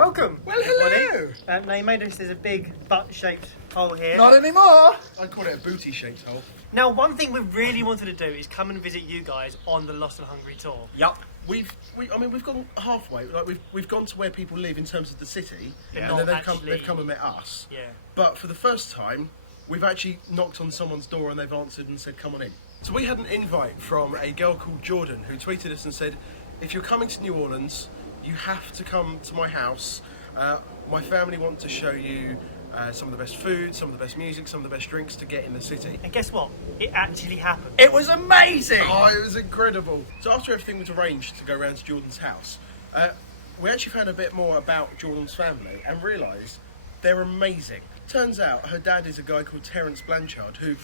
Welcome. Well, hello. Now you made us, there's a big butt-shaped hole here. Not anymore. I call it a booty-shaped hole. Now, one thing we really wanted to do is come and visit you guys on the Lost and Hungry tour. Yup. We've gone halfway. Like we've gone to where people live in terms of the city, Yeah. and then they've come and met us. Yeah. But for the first time, we've actually knocked on someone's door and they've answered and said, "Come on in." So we had an invite from a girl called Jordan who tweeted us and said, "If you're coming to New Orleans, you have to come to my house. My family want to show you some of the best food, some of the best music, some of the best drinks to get in the city." And guess what? It actually happened. It was amazing! Oh, it was incredible. So after everything was arranged to go round to Jordan's house, we actually found a bit more about Jordan's family and realised they're amazing. Turns out her dad is a guy called Terence Blanchard who,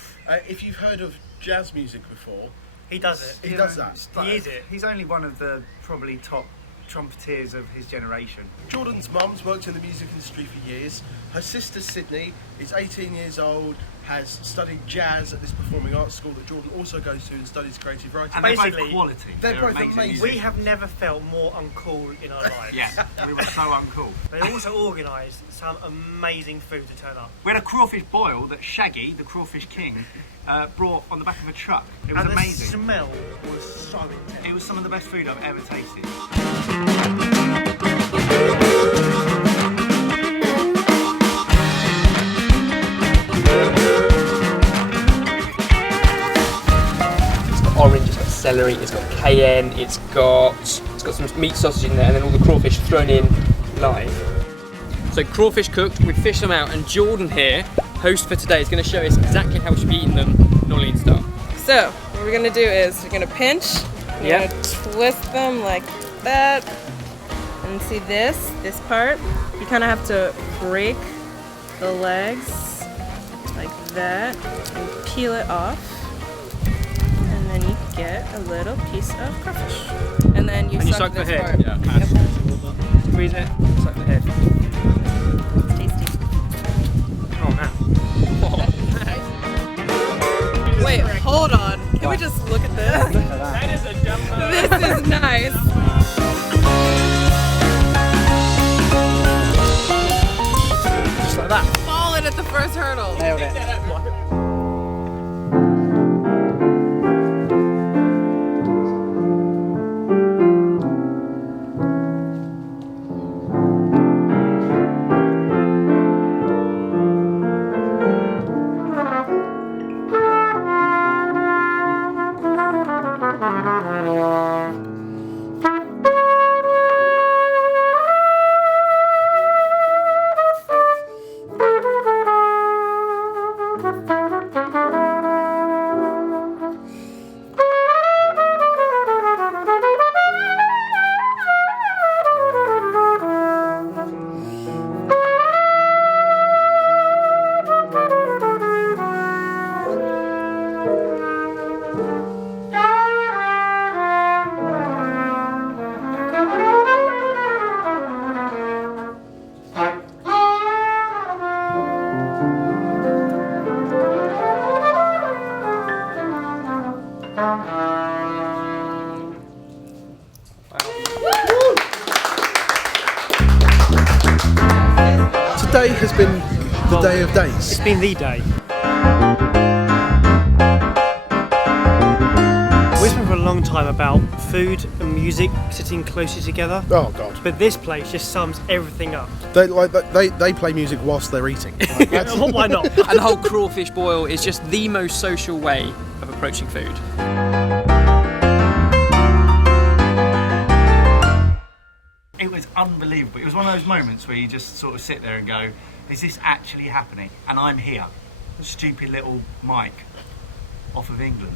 if you've heard of jazz music before, He does it. he does that. He is it. He's only one of the probably top trumpeteers of his generation. Jordan's mum's worked in the music industry for years. Her sister Sydney is 18 years old, has studied jazz at this performing arts school that Jordan also goes to and studies creative writing. And they're both Basically, quality. they're both amazing. amazing. We have never felt more uncool in our lives. Yeah, we were so uncool. They also organised some amazing food to turn up. We had a crawfish boil that Shaggy, the crawfish king, brought on the back of a truck. It was And amazing. the smell was so intense. It was some of the best food I've ever tasted. Orange, it's got celery, it's got cayenne, it's got some meat sausage in there, and then all the crawfish thrown in live. So crawfish cooked, we fished them out, and Jordan here, host for today, is going to show us exactly how we should be eating them New Orleans style. So, what we're gonna do is we're gonna pinch, we're gonna twist them like that, and see this part, you kind of have to break the legs like that and peel it off, and then you get a little piece of crawfish. And then you suck the this head. part. Yeah, Yep. Squeeze it, suck the head. It's tasty. Oh man. Wait, hold on. Can we just look at this? That is a jumbo. This is nice. Just like that. Falling at the first hurdle. Nailed it. Today has been the day of days. It's been the day. We've spoken for a long time about food and music sitting closely together, Oh God! but this place just sums everything up. They play music whilst they're eating. Like, that's- Why not? And the whole crawfish boil is just the most social way of approaching food. It was unbelievable. It was one of those moments where you just sort of sit there and go, is this actually happening? And I'm here. Stupid little Mike off of England.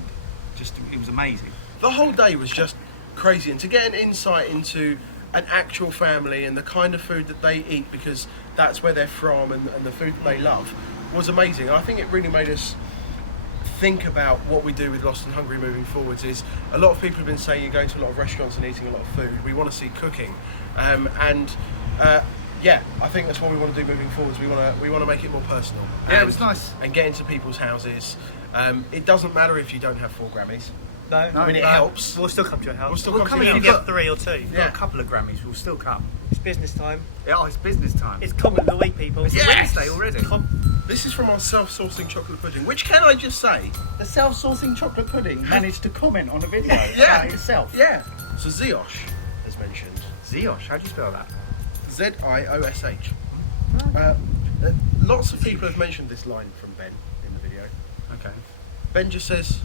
It was amazing. The whole day was just crazy, and to get an insight into an actual family and the kind of food that they eat, because that's where they're from and the food that they love, was amazing. I think it really made us think about what we do with Lost and Hungry moving forwards. Is a lot of people have been saying you're going to a lot of restaurants and eating a lot of food. We want to see cooking, yeah, I think that's what we want to do moving forwards. We want to make it more personal. Yeah, it was nice. And get into people's houses. It doesn't matter if you don't have 4 Grammys. No, I mean, it helps. We'll still come to your house. We'll still We'll come come to in your and house. Get 3 or 2. We've got a couple of Grammys, we'll still come. It's business time. Yeah, it's business time. It's comment of the week, people. It's Wednesday already. This is from our self-sourcing chocolate pudding, which, can I just say, The self-sourcing chocolate pudding managed to comment on a video Yeah. about itself. yeah. So Ziosh has mentioned Ziosh, how do you spell that? Ziosh. Lots of people have mentioned this line from Ben in the video. Okay. Ben just says,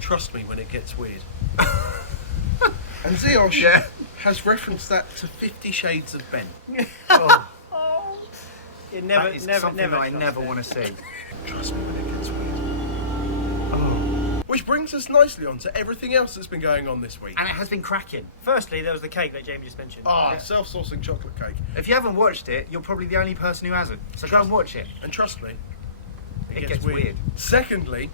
"Trust me when it gets weird." And Ziosh Yeah. has referenced that to 50 Shades of Ben. Oh, It never, that is never, something never. that I trust never it. want to see. Trust me when it gets weird. Oh. Which brings us nicely on to everything else that's been going on this week. And it has been cracking. Firstly, there was the cake that Jamie just mentioned. Self-sourcing chocolate cake. If you haven't watched it, you're probably the only person who hasn't. So go and watch it. And trust me, It gets weird. Secondly,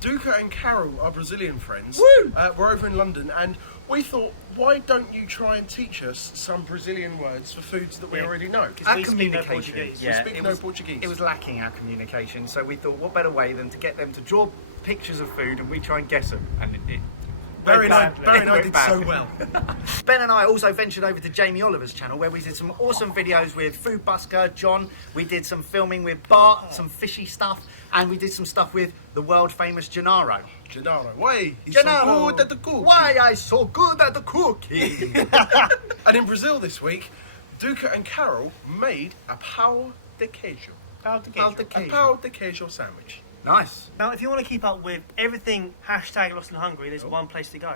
Duca and Carol, our Brazilian friends, Woo! were over in London, and we thought, why don't you try and teach us some Brazilian words for foods that we Yeah. already know? Because Our we speak no communication. Portuguese. Yeah. We speak it no was- Portuguese. It was lacking our communication, so we thought, what better way than to get them to draw pictures of food and we try and guess them. And it Barry and I Went did bad. so well. Ben and I also ventured over to Jamie Oliver's channel where we did some awesome videos with Food Busker, John. We did some filming with Bart, some fishy stuff, and we did some stuff with the world famous Gennaro. Gennaro, why? He's Gennaro, so good at the cook. why I so good at the cooking? And in Brazil this week, Duca and Carol made a pão de queijo. Pão de Pão de queijo. A pão de queijo sandwich. Nice. Now, if you want to keep up with everything #Lost and Hungry, there's one place to go.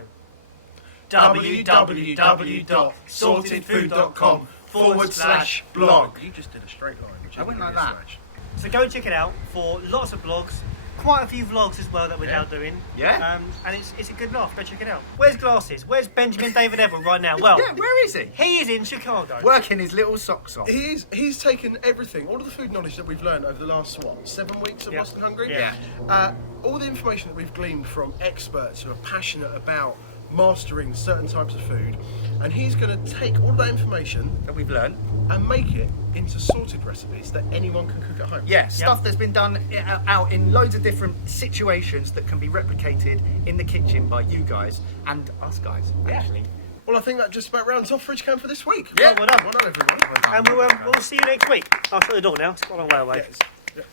www.sortedfood.com/blog. You just did a straight line. Which I went is like really a that. smash. So go and check it out for lots of blogs, quite a few vlogs as well that we're now doing. Yeah. And it's a good laugh. Go check it out. Where's Glasses? Where's Benjamin David Ebel right now? Well, Yeah, where is he? he is in Chicago. Working his little socks off. He's taken everything, all of the food knowledge that we've learned over the last, 7 weeks of Yeah. Lost and Hungry? Yeah. All the information that we've gleaned from experts who are passionate about mastering certain types of food, and he's going to take all that information That we've learned. and make it into sorted recipes that anyone can cook at home. Yeah, stuff that's been done out in loads of different situations that can be replicated in the kitchen by you guys and us guys, actually. Well, I think that just about rounds off Fridge Cam for this week. Yeah. Well done. Well done, everyone. And we'll see you next week. I'll shut the door now. It's got a long way away. Yes. Yeah.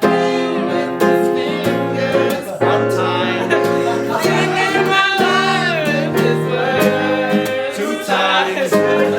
Bye.